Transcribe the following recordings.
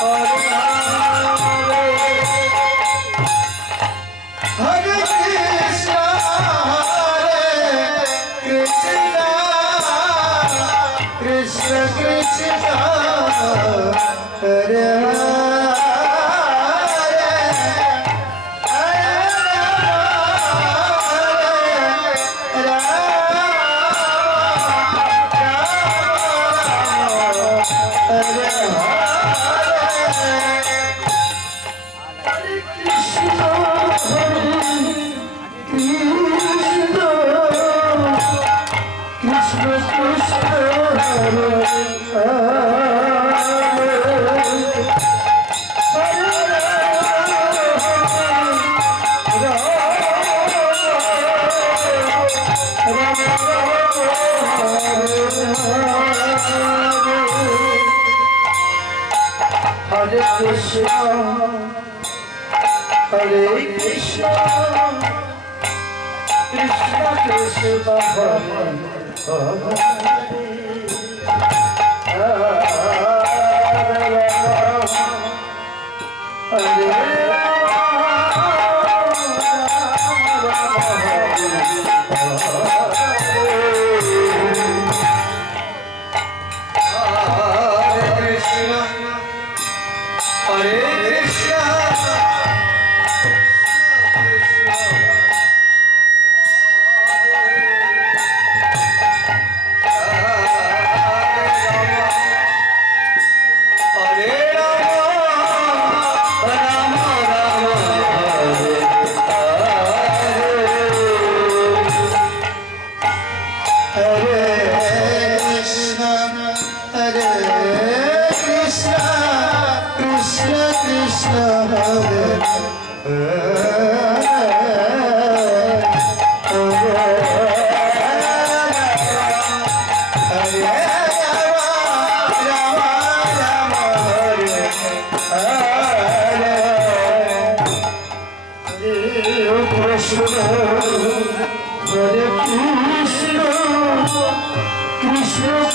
Oh, Hare Krishna Krishna Krishna Hare Hare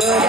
Thank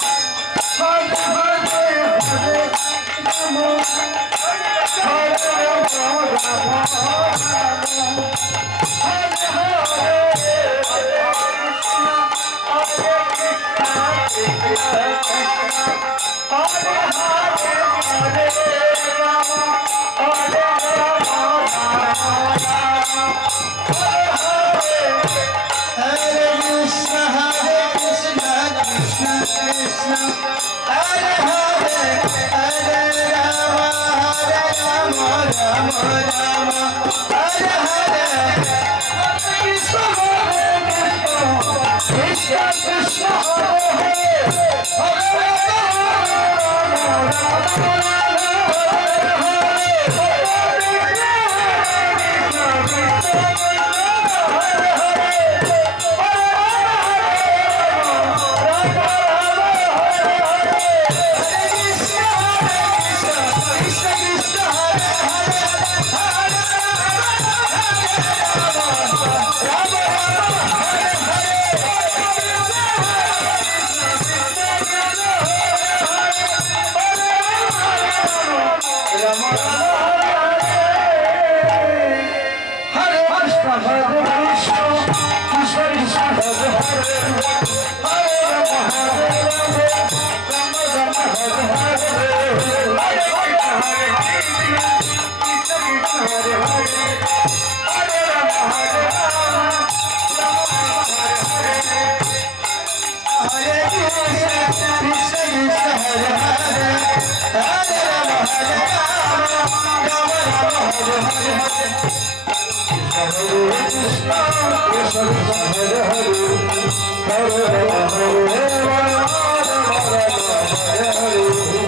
Oh, Hare Hare Hare Hare